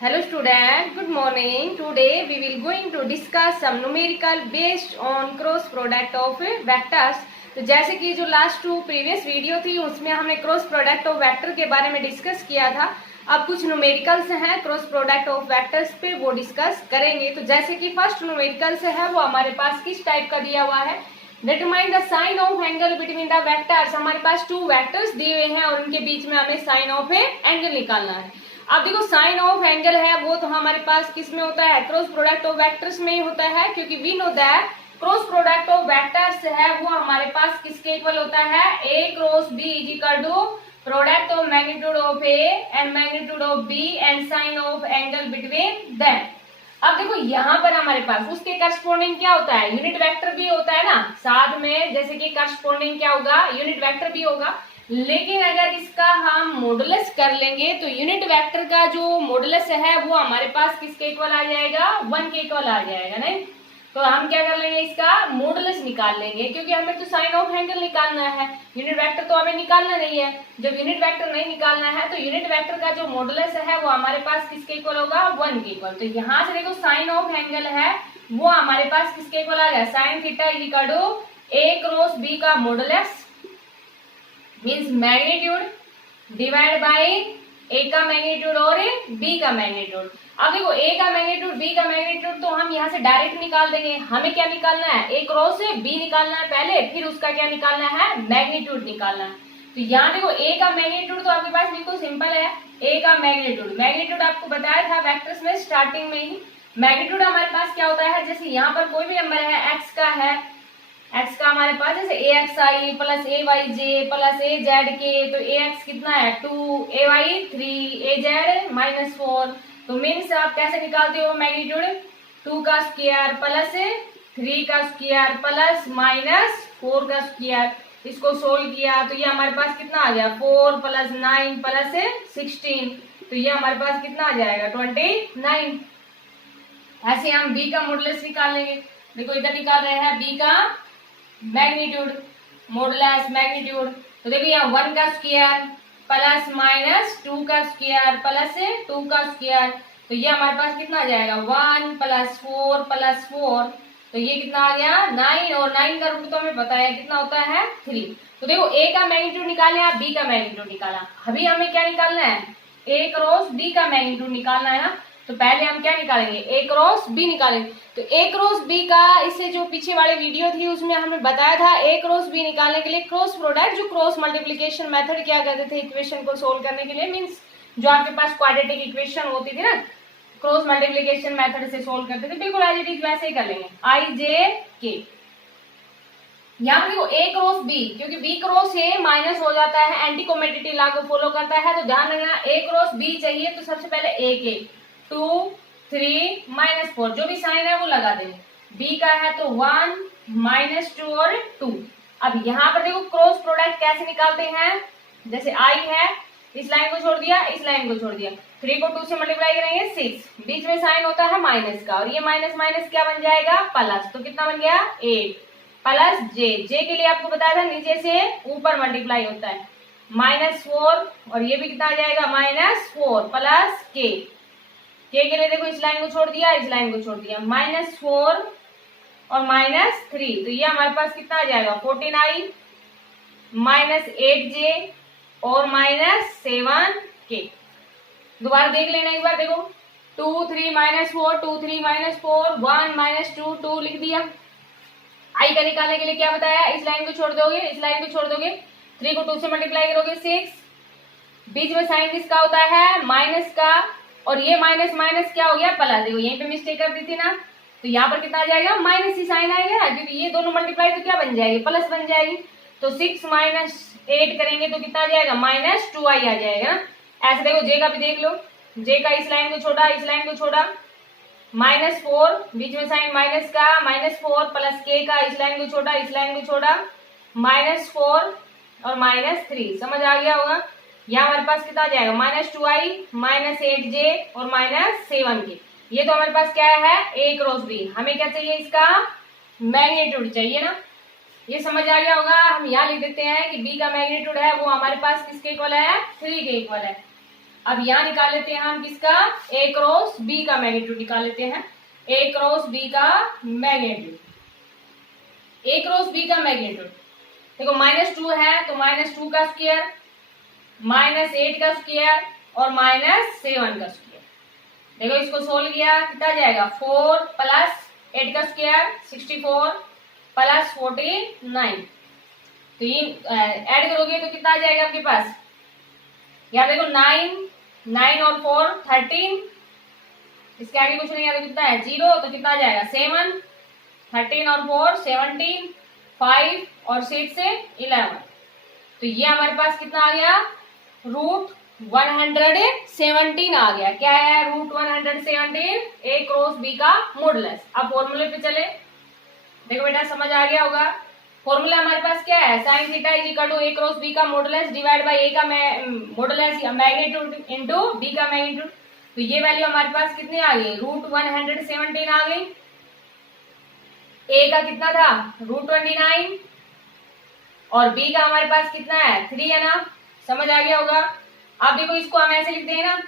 Hello student, good morning. Today we will going to discuss some numerical based on cross product of vectors. तो जैसे कि जो last to previous video थी उसमें हमने cross product of vector के बारे में डिस्कस किया था। अब कुछ न्यूमेरिकल्स हैं क्रॉस प्रोडक्ट ऑफ वेक्टर्स पे, वो डिस्कस करेंगे। तो जैसे कि फर्स्ट न्यूमेरिकल्स है वो हमारे पास किस टाइप का दिया हुआ है, determine the sine of angle between the vectors. हमारे पास टू वेक्टर्स दिए हुए हैं और उनके बीच में हमें साइन ऑफ एंगल निकालना है। अब देखो साइन ऑफ एंगल है वो तो हमारे पास किस में होता है, क्रॉस प्रोडक्ट ऑफ वेक्टर्स में ही होता है, क्योंकि we know that cross product of vectors है वो हमारे पास किसके इक्वल होता है, A cross B is equal to product of magnitude of A and magnitude of B and sine of angle between them. अब देखो यहाँ पर हमारे पास उसके करस्पॉन्डिंग क्या होता है, यूनिट वेक्टर भी होता है ना साथ में, जैसे कि करस्पॉन्डिंग क्या होगा, यूनिट वेक्टर भी होगा। लेकिन अगर इसका हम मॉडुलस कर लेंगे तो यूनिट वेक्टर का जो मॉडुलस है वो हमारे पास किसके इक्वल आ जाएगा, 1 के इक्वल आ जाएगा। नहीं तो हम क्या कर लेंगे, इसका मॉडुलस निकाल लेंगे, क्योंकि हमें तो साइन ऑफ एंगल निकालना है, यूनिट वेक्टर तो हमें निकालना नहीं है। जब यूनिट वेक्टर नहीं निकालना है तो यूनिट वेक्टर का जो मॉडुलस है वो हमारे पास किसके इक्वल होगा, 1 के इक्वल। तो यहाँ से देखो साइन ऑफ एंगल है वो हमारे पास किसके इक्वल आ गया, sine theta is equal to A cross B का modulus means magnitude divide by ए का मैग्नीट्यूड और बी का मैग्नीट्यूड। अब देखो ए का मैग्नीट्यूड बी का मैग्नीट्यूड तो हम यहाँ से डायरेक्ट निकाल देंगे। हमें क्या निकालना है, ए क्रॉस से बी निकालना है पहले, फिर उसका क्या निकालना है, मैग्नीट्यूड निकालना है। तो यहाँ देखो ए का मैग्नीट्यूड तो आपके पास बिल्कुल सिंपल है, ए का मैग्नीट्यूड, मैग्नीट्यूड आपको बताया था वेक्टर्स में स्टार्टिंग में ही। मैग्नीट्यूड हमारे पास क्या होता है, जैसे यहाँ पर कोई भी नंबर है एक्स का है, एक्स का हमारे पास जैसे ए एक्स आई प्लस ए वाई जे प्लस ए जेड के, तो ए एक्स कितना है 2, ए वाई 3, ए जेड -4। तो मीन्स आप कैसे निकालते हो मैग्नीट्यूड, 2 का स्क्वायर प्लस 3 का स्क्वायर प्लस -4 का स्क्वायर। इसको सोल्व किया तो ये हमारे पास कितना आ गया, 4 + 9 + 16, तो ये हमारे पास कितना आ जाएगा 29। ऐसे हम बी का मॉडुलस निकाल लेंगे। देखो इधर निकाल रहे हैं बी का मैग्नीट्यूड मॉडुलस मैग्नीट्यूड, तो देखिए यहाँ 1 का स्क्वायर प्लस -2 का स्क्वायर प्लस 2 का स्क्वायर, तो ये हमारे पास कितना आ जाएगा 1 + 4 + 4, तो ये कितना आ गया 9, और 9 का रूट तो हमें पता है कितना होता है 3। तो देखो ए का मैग्नीट्यूड निकाले आप, बी का मैग्नीट्यूड निकाला, अभी हमें क्या निकालना है, ए क्रॉस बी का मैग्नीट्यूड निकालना है ना। तो पहले हम क्या निकालेंगे, ए क्रॉस बी निकालेंगे। तो ए क्रॉस बी का इससे जो पीछे वाली वीडियो थी उसमें हमने बताया था ए क्रॉस बी निकालने के लिए क्रॉस प्रोडक्ट, जो क्रॉस मल्टीप्लिकेशन मेथड क्या करते थे इक्वेशन को सोल्व करने के लिए, मींस जो आपके पास क्वाड्रेटिक इक्वेशन होती थी ना, क्रॉस मल्टीप्लिकेशन मेथड से सोल्व करते थे, बिल्कुल एज इट इज वैसे ही कर लेंगे। आई जे के यहाँ पर देखो ए क्रॉस बी, क्योंकि बी क्रॉस ए माइनस हो जाता है, एंटी कॉम्पिटिटिव लॉ को फॉलो करता है, तो ध्यान रखना ए क्रॉस बी चाहिए तो सबसे पहले ए के 2, 3, -4 जो भी साइन है वो लगा देंगे। बी का है तो 1, -2 और 2। अब यहाँ पर देखो क्रॉस प्रोडक्ट कैसे निकालते हैं, जैसे आई है, इस लाइन को छोड़ दिया, इस लाइन को छोड़ दिया, 3 को 2 से मल्टीप्लाई करेंगे 6, बीच में साइन होता है माइनस का, और ये माइनस माइनस क्या बन जाएगा प्लस, तो कितना बन गया 8 प्लस जे, जे के लिए आपको बताया था नीचे से ऊपर मल्टीप्लाई होता है -4, और ये भी कितना आ जाएगा -4 प्लस के के लिए देखो इस लाइन को छोड़ दिया, इस लाइन को छोड़ दिया, -4 और -3, तो ये हमारे पास कितना आ जाएगा 49 -8j और -7 के। दोबारा देख लेना एक बार, देखो 2, 3, -4 2, 3, -4 1, -2 2 लिख दिया। आई का निकालने के लिए क्या बताया, इस लाइन को छोड़ दोगे, इस लाइन को छोड़ दोगे, 3 को 2 से मल्टीप्लाई करोगे 6, बीच में साइन किसका होता है माइनस का, और ये माइनस माइनस क्या हो गया प्लस, देखो यहीं पे मिस्टेक कर दी थी ना, तो यहाँ पर कितना आ जाएगा माइनस ही साइन आएगा ना, क्योंकि ये दोनों मल्टीप्लाई तो क्या बन जाएगी, प्लस बन जाएगी। तो 6 - 8 करेंगे तो कितना आ जाएगा -2i आ जाएगा ना। ऐसे देखो जे का भी देख लो, जे का इस लाइन को छोड़ा, इस लाइन को छोड़ा, -4 बीच में साइन माइनस का, -4 प्लस के का इस लाइन को छोड़ा, इस लाइन को छोड़ा, -4 और -3, समझ आ गया होगा। यहाँ हमारे पास कितना आ जाएगा -2i -8j और -7 के। ये तो हमारे पास क्या है ए क्रॉस बी, हमें क्या चाहिए, इसका मैग्नीट्यूड चाहिए ना, ये समझ आ गया होगा। हम यहाँ लिख देते हैं कि बी का मैग्नीट्यूड है वो हमारे पास किसके इक्वल है 3 के इक्वल है। अब यहाँ निकाल लेते हैं हम किसका, ए क्रॉस बी का मैग्नीट्यूड निकाल लेते हैं। ए क्रॉस बी का मैग्नीट्यूड, ए क्रॉस बी का मैग्नीट्यूड देखो -2 है तो -2 का स्क्वायर, -8 का स्क्वायर और -7 का स्क्वायर। देखो इसको सोल्व किया कितना जाएगा, 4 प्लस 8 का स्क्वायर 64 प्लस 49। तो ये ऐड करोगे तो कितना आ जाएगा आपके पास, यहाँ देखो 9 और 4 13, इसके आगे कुछ नहीं, तो कितना है 0, तो कितना आ जाएगा 7, 13 और 4 17, 5 और 6 से 11। तो ये हमारे पास कितना आ गया, √117 आ गया। क्या है √117, ए क्रॉस बी का मॉडुलस। अब फॉर्मूले पे चले, देखो बेटा समझ आ गया होगा। फॉर्मूला हमारे पास क्या है, sine theta is equal to A cross B का मॉडुलस डिवाइड बाय ए का मॉडुलस या मैग्नीट्यूड इनटू बी का मैग्नीट्यूड। तो ये वैल्यू हमारे पास कितनी आ गई, √117 आ गई। ए का कितना था √29 और बी का हमारे पास कितना है 3 है ना, समझ आ गया होगा। अब देखो इसको हम ऐसे लिखते हैं ना,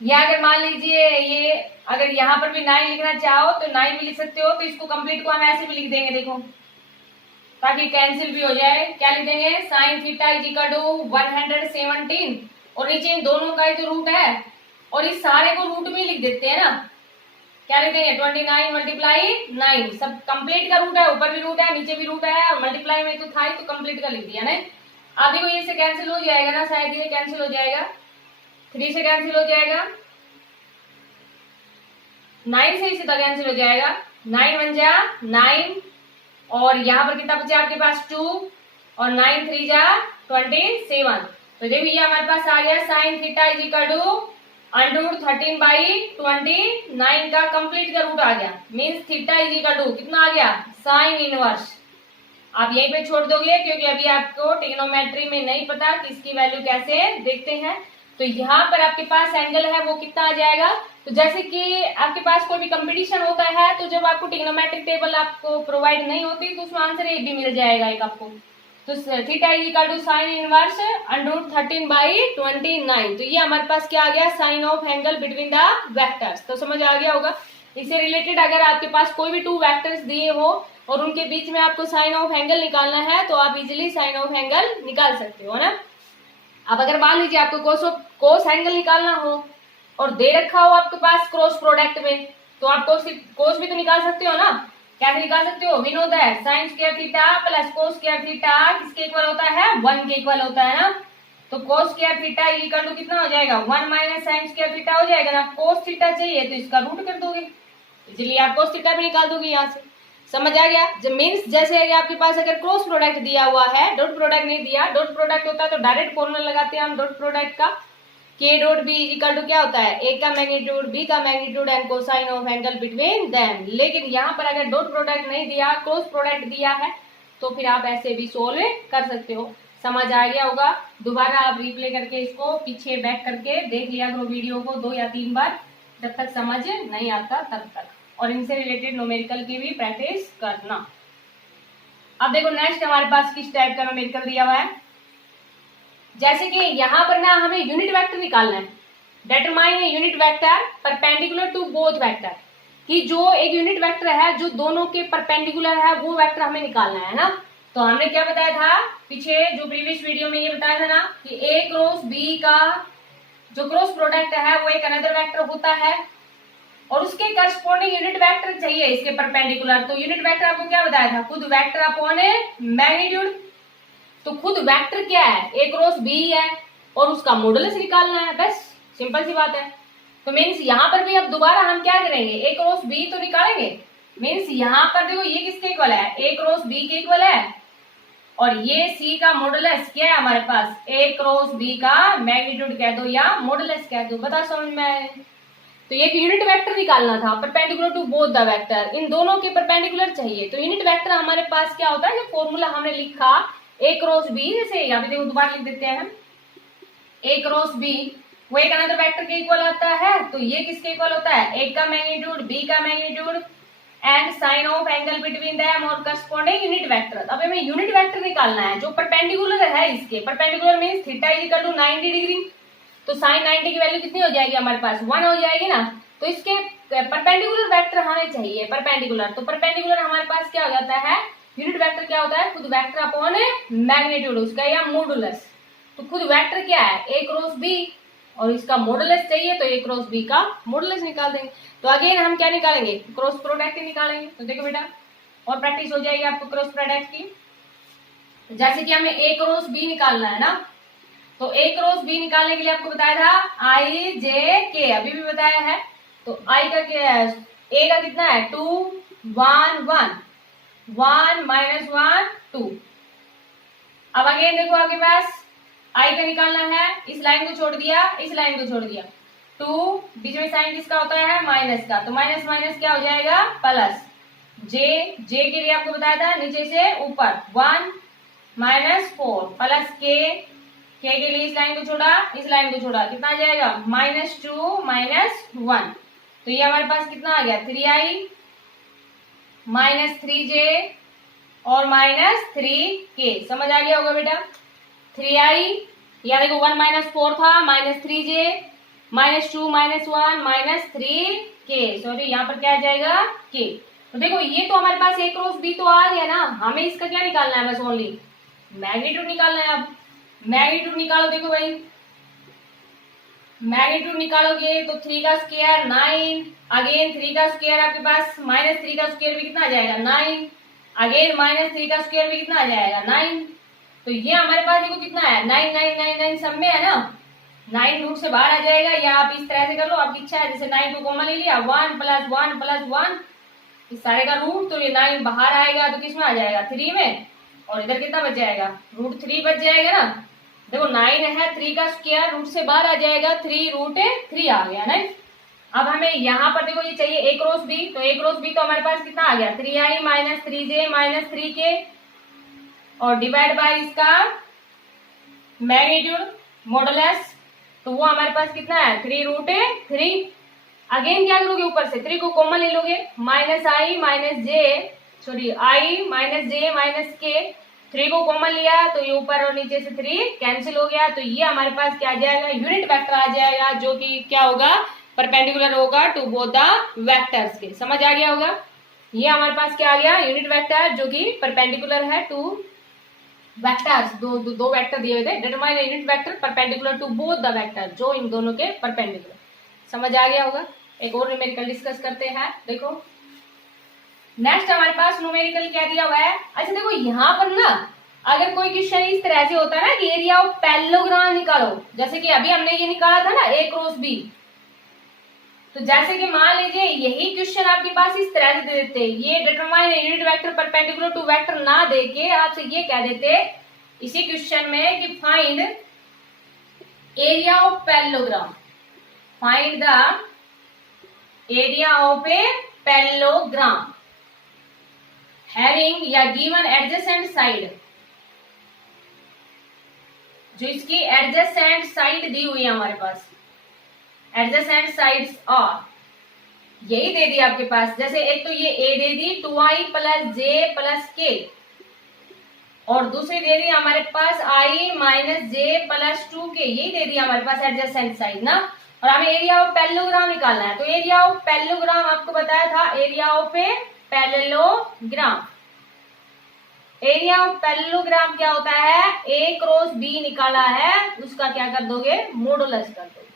या अगर मान लीजिए ये अगर यहाँ पर भी 9 लिखना चाहो तो 9 भी लिख सकते हो, तो इसको कंप्लीट को हम ऐसे भी लिख देंगे देखो, ताकि कैंसिल भी हो जाए। क्या लिख देंगे, sine theta is equal to 117 और नीचे इन दोनों का ही तो रूट है और इस सारे को रूट में लिख देते हैं ना। क्या लिख देंगे 29 मल्टीप्लाई 9, सब कंप्लीट का रूट है, ऊपर भी रूट है नीचे भी रूट है और मल्टीप्लाई में तो था ही, तो कंप्लीट का लिख दिया ना। अब देखो ये से कैंसिल हो जाएगा ना, शायद ये कैंसिल हो जाएगा, 3 से कैंसिल हो जाएगा, 9 से सीधा कैंसिल हो जाएगा, 9 1 जा 9 और यहाँ पर कितना बचा आपके पास 2 और 9 3 जा 27। तो देखो ये हमारे पास आ गया sine theta is equal to √13/29 का कंप्लीट का रूट आ गया, means theta is equal to कितना आ गया, साइन इनवर्स। आप यहीं पे छोड़ दोगे क्योंकि अभी आपको ट्रिग्नोमेट्री में नहीं पता कि इसकी वैल्यू कैसे देखते हैं। तो यहाँ पर आपके पास एंगल है वो कितना आ जाएगा, तो जैसे कि आपके पास कोई भी कंपटीशन होता है तो जब आपको ट्रिग्नोमेट्रिक टेबल आपको प्रोवाइड नहीं होती तो उसमें आंसर ए भी मिल जाएगा एक आपको। तो theta is equal to sine inverse √13/29। तो ये हमारे पास क्या आ गया, sine of angle between the vectors. तो समझ आ गया होगा। इससे रिलेटेड अगर आपके पास कोई भी 2 वेक्टर्स दिए हो और उनके बीच में आपको साइन ऑफ एंगल निकालना है तो आप इजिली साइन ऑफ एंगल निकाल सकते हो ना। अब अगर मान लीजिए आपको कोस एंगल निकालना हो और दे रखा हो आपके पास क्रॉस प्रोडक्ट में, तो आप कोस भी तो निकाल सकते हो ना। कैसे निकाल सकते हो, we know that sine square theta plus cos square theta किसके इक्वल होता है, 1 के इक्वल होता है ना। तो cos square theta equal to कितना हो जाएगा, 1 माइनस साइन स्क्वायर थीटा हो जाएगा ना। कोस थीटा चाहिए तो इसका रूट कर दोगे, इसलिए आप कोस थीटा भी निकाल दोगे यहाँ से। समझ आ गया। जब मीन्स जैसे आपके पास अगर क्रॉस प्रोडक्ट दिया हुआ है, डॉट प्रोडक्ट नहीं दिया, डॉट प्रोडक्ट होता है तो डायरेक्ट फॉर्मूला लगाते हैं हम डॉट प्रोडक्ट का, के डॉट बी इक्वल टू क्या होता है, ए का मैग्नीट्यूड बी का magnitude and cosine of angle between them. लेकिन यहाँ पर अगर डॉट प्रोडक्ट नहीं दिया, क्रॉस प्रोडक्ट दिया है, तो फिर आप ऐसे भी सोल्व कर सकते हो। समझ आ गया होगा। दोबारा आप रिप्ले करके इसको पीछे बैक करके देख लिया करो वीडियो को 2 या 3 बार, जब तक समझ नहीं आता तब तक, और इनसे रिलेटेड न्यूमेरिकल की भी प्रैक्टिस करना। अब देखो नेक्स्ट हमारे पास किस टाइप का न्यूमेरिकल दिया हुआ है। जैसे कि यहाँ पर ना हमें यूनिट वेक्टर निकालना है, determine unit vector perpendicular to both vector, कि जो एक यूनिट वेक्टर है जो दोनों के परपेंडिकुलर है वो वेक्टर हमें निकालना है ना। तो हमने क्या बताया था पीछे जो प्रीवियस वीडियो में, ये बताया था ना कि ए क्रॉस बी का जो क्रॉस प्रोडक्ट है वो एक अनदर वेक्टर होता है और उसके करस्पॉन्डिंग यूनिट वेक्टर चाहिए इसके परपेंडिकुलर। तो यूनिट वेक्टर आपको क्या बताया था, खुद वेक्टर अपॉन मैग्नीट्यूड। तो खुद वेक्टर क्या है, ए क्रॉस बी है और उसका मॉडुलस निकालना है, बस सिंपल सी बात है। तो मीन्स यहाँ पर भी अब दोबारा हम क्या करेंगे, ए क्रॉस बी तो निकालेंगे। मीन्स यहाँ पर देखो ये किसके इक्वल है, ए क्रॉस बी के इक्वल है और ये सी का मॉडुलस क्या है हमारे पास, ए क्रॉस बी का मैग्नीट्यूड कह दो या मॉडुलस कह दो, बता समझ में आए। तो ये यूनिट वेक्टर निकालना था perpendicular to both the vector, इन दोनों के परपेंडिकुलर चाहिए। तो यूनिट वेक्टर हमारे पास क्या होता है, जो फॉर्मूला हमने लिखा ए क्रॉस बी, जैसे यहाँ पे देखो दोबारा लिख देते हैं हम, ए क्रॉस बी वो एक अनदर वेक्टर के इक्वल आता है। तो ये किसके इक्वल होता है, ए का मैग्नीट्यूड बी का magnitude and sine of angle between them और करस्पॉन्डिंग यूनिट वेक्टर। अब हमें यूनिट वेक्टर निकालना है जो परपेंडिकुलर है इसके, perpendicular means theta is equal to 90 degree. तो साइन 90 की वैल्यू कितनी हो जाएगी हमारे पास 1 हो जाएगी ना। तो इसके परपेंडिकुलर वेक्टर हमें चाहिए, परपेंडिकुलर। तो परपेंडिकुलर हमारे पास क्या हो जाता है, यूनिट वेक्टर क्या होता है, खुद वेक्टर अपॉन मैग्नीट्यूड उसका या मॉडुलस। तो खुद वेक्टर क्या है ए क्रॉस बी, और इसका मॉडुलस चाहिए तो ए क्रॉस बी का मॉडुलस निकाल देंगे। तो अगेन हम क्या निकालेंगे, क्रॉस प्रोडक्ट निकालेंगे। तो देखो बेटा और प्रैक्टिस हो जाएगी आपको क्रॉस प्रोडक्ट की। जैसे कि हमें ए क्रॉस बी निकालना है ना, तो ए क्रॉस बी निकालने के लिए आपको बताया था आई जे के, अभी भी बताया है। तो आई का क्या है, ए का कितना है 2 1 1 1 -1 2। अब अगेन देखो आपके पास आई का निकालना है, इस लाइन को छोड़ दिया, इस लाइन को छोड़ दिया, 2 बीच में साइन किसका होता है माइनस का, तो माइनस माइनस क्या हो जाएगा प्लस। जे जे के लिए आपको बताया था नीचे से ऊपर 1 -4 प्लस के लिए इस लाइन को छोड़ा, इस लाइन को छोड़ा, कितना आ जाएगा -2 -1। तो ये हमारे पास कितना आ गया 3i -3j और -3k। समझ आ गया होगा बेटा। 3i या देखो 1 -4 था, -3j -2 -1 -3k, सॉरी यहाँ पर क्या आ जाएगा k। तो देखो ये तो हमारे पास a क्रॉस b तो आ गया ना, हमें इसका क्या निकालना है बस ओनली मैग्नीट्यूड निकालना है। अब मैग्नीट्यूड निकालो, देखो भाई मैग्नीट्यूड निकालोगे तो 3 का स्क्वायर 9, अगेन 3 का स्क्वायर आपके पास -3 का स्क्वायर भी कितना आ जाएगा 9, अगेन -3 का स्क्वायर भी कितना आ जाएगा 9। तो ये हमारे पास देखो कितना है 9 9 9 9 सब में है ना, 9 रूट से बाहर आ जाएगा, या आप इस तरह से कर लो, आपकी इच्छा है, जैसे 9 को कॉमन ले लिया 1 + 1 + 1 इस सारे का रूट, तो ये 9 बाहर आएगा तो किसमें आ जाएगा 3 में, और इधर कितना बच जाएगा √3 बच जाएगा ना। देखो 9 है, 3 का स्क्वायर रूट से बाहर आ जाएगा, 3√3 आ गया ना। अब हमें यहाँ पर देखो ये चाहिए ए क्रॉस बी, तो ए क्रॉस बी तो हमारे पास कितना आ गया 3i -3j -3k और डिवाइड बाय इसका मैग्नीट्यूड मॉडुलस, तो वो हमारे पास कितना है 3√3। अगेन क्या करोगे ऊपर से 3 को कॉमन ले लोगे, i -j -k, 3 को कॉमन लिया तो ये ऊपर और नीचे से 3 कैंसिल हो गया। तो ये हमारे पास क्या आ जाएगा यूनिट वेक्टर आ जाएगा, जो कि क्या होगा परपेंडिकुलर होगा टू बोथ द वेक्टर्स के। समझ आ गया होगा। ये हमारे पास क्या आ गया यूनिट वेक्टर जो कि परपेंडिकुलर है टू वेक्टर्स, दो वेक्टर दिए हुए थे, determine unit vector perpendicular to both the vector, जो इन दोनों के परपेंडिकुलर। समझ आ गया होगा। एक और न्यूमेरिकल डिस्कस करते हैं। देखो नेक्स्ट हमारे पास न्यूमेरिकल क्या दिया हुआ है। अच्छा देखो यहाँ पर ना अगर कोई क्वेश्चन इस तरह से होता है ना कि एरिया ऑफ पैरेललोग्राम निकालो, जैसे कि अभी हमने ये निकाला था ना ए क्रॉस बी, तो जैसे कि मान लीजिए यही क्वेश्चन आपके पास इस तरह से दे देते, ये determine unit vector perpendicular to vector ना देके आपसे ये कह देते इसी क्वेश्चन में कि find area of parallelogram, find the area of a parallelogram having या गिवन एडजेसेंट साइड, जो इसकी एडजेसेंट साइड दी हुई है हमारे पास, एडजेसेंट साइड्स और यही दे दी आपके पास। जैसे एक तो ये ए दे दी 2i + j + k, और दूसरी दे दी हमारे पास i -j + 2k, यही दे दी हमारे पास एडजेसेंट साइड ना। और हमें एरिया ऑफ पैरेललोग्राम निकालना है, तो एरिया ऑफ पैरेललोग्राम आपको बताया था area of a parallelogram. Area of parallelogram क्या होता है, ए क्रॉस बी निकाला है, उसका क्या कर दोगे मॉडुलस कर दोगे।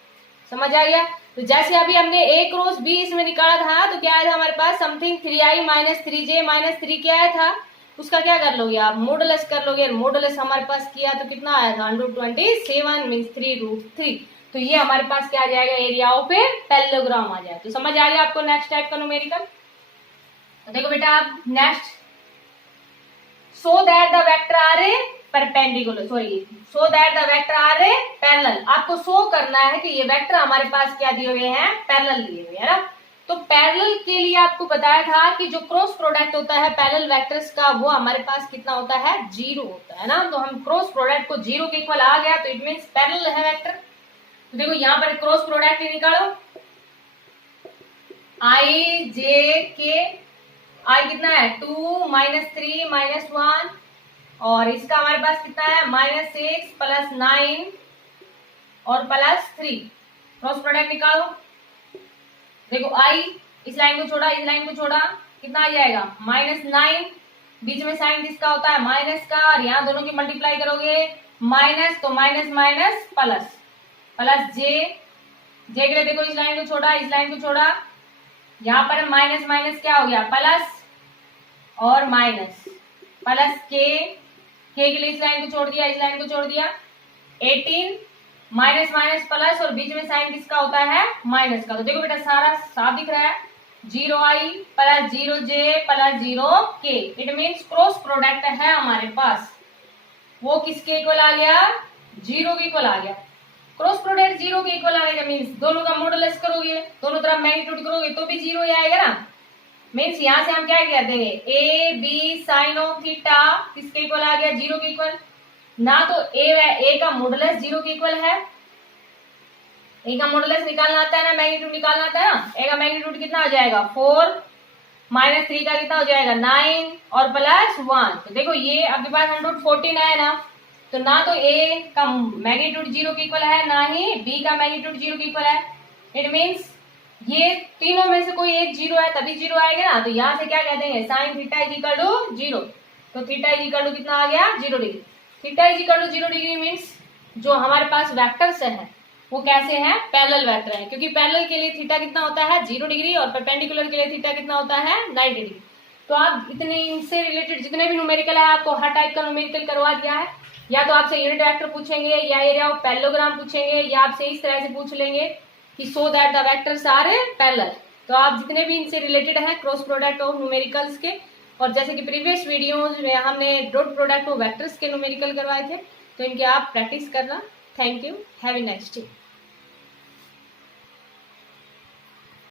समझ आ गया। तो जैसे अभी हमने ए क्रॉस बी इसमें निकाला था, तो क्या आया था हमारे पास समथिंग 3i -3j -3k आया था, उसका क्या कर लोगे आप मॉडुलस कर लोगे। मॉडुलस हमारे पास किया तो कितना आया था 127 मीन्स 3√3। तो ये हमारे पास क्या आ जाएगा एरिया ऑफ ए पैरेललोग्राम आ जाए। तो समझ आ गया आपको नेक्स्ट टाइप का न्यूमेरिकल। तो देखो बेटा आप next, so that the vector are perpendicular, so that the vector are parallel, आपको शो करना है कि ये वेक्टर हमारे पास क्या दिए हुए हैं पैरेलल दिए हुए हैं ना। तो पैरेलल के लिए आपको बताया था कि जो क्रॉस प्रोडक्ट होता है पैरेलल वेक्टर्स का वो हमारे पास कितना होता है 0 होता है ना। तो हम क्रॉस प्रोडक्ट को 0 के इक्वल आ गया तो इट मींस पैरेलल है वेक्टर। तो देखो यहाँ पर क्रॉस प्रोडक्ट निकालो, i j k, i कितना है 2 -3 -1, और इसका हमारे पास कितना है -6 + 9 और +3। क्रॉस प्रोडक्ट निकालो। देखो i, इस लाइन को छोड़ा, इस लाइन को छोड़ा, कितना आ जाएगा -9। बीच में साइन किसका होता है माइनस का, और यहाँ दोनों की मल्टीप्लाई करोगे माइनस, तो माइनस माइनस प्लस जे के लिए देखो इस लाइन को छोड़ा, इस लाइन को छोड़ा, यहाँ पर माइनस माइनस क्या हो गया प्लस और माइनस, प्लस के लिए इस लाइन को छोड़ दिया, इस लाइन को छोड़ दिया, 18 माइनस माइनस प्लस, और बीच में साइन किसका होता है माइनस का। तो देखो बेटा सारा साफ दिख रहा है, 0i plus 0j plus 0k। It means cross product है हमारे पास, वो किसके इक्वल आ गया 0 के इक्वल आ गया। क्रॉस प्रोडक्ट 0 के इक्वल आएगा, मीन्स दोनों का मॉडुलस करोगे, दोनों तरफ मैग्नीट्यूड करोगे तो भी 0 ही आएगा ना। मीन्स यहाँ से हम क्या कह देंगे a b sine of theta किसके इक्वल आ गया 0 के इक्वल। ना तो ए का मॉडुलस 0 के इक्वल है, ए का मॉडुलस निकालना आता है ना, मैग्नीट्यूड निकालना आता है ना। ए का मैग्नीट्यूड कितना हो जाएगा 4 माइनस 3 का कितना हो जाएगा 9 और +1। तो देखो ये आपके पास 114 है ना, तो ना तो ए का मैग्नीट्यूड 0 के इक्वल है, ना ही बी का मैग्नीट्यूड 0 के इक्वल है। इट मीन्स ये तीनों में से कोई एक 0 है तभी 0 आएगा ना। तो यहाँ से क्या कह देंगे sine theta is equal to 0। तो थीटा इज इक्वल टू कितना आ गया 0 degree. Theta is equal to 0 degree means जो हमारे पास वेक्टर्स है वो कैसे हैं पैरेलल वेक्टर है, क्योंकि पैरेलल के लिए थीटा कितना होता है 0 डिग्री और परपेंडिकुलर के लिए थीटा कितना होता है 90 डिग्री। तो आप इतने इनसे रिलेटेड जितने भी न्यूमेरिकल है आपको हर टाइप का न्यूमेरिकल करवा दिया है। या तो आपसे यूनिट वेक्टर पूछेंगे, या एरिया ऑफ पैरेललोग्राम पूछेंगे, या आपसे इस तरह से पूछ लेंगे कि so that the vectors are parallel. तो आप जितने भी इनसे रिलेटेड है क्रॉस प्रोडक्ट ऑफ न्यूमेरिकल्स के, और जैसे कि प्रीवियस वीडियोज में हमने डॉट प्रोडक्ट ऑफ वेक्टर्स के न्यूमेरिकल करवाए थे, तो इनके आप प्रैक्टिस करना। Thank you, have a nice day.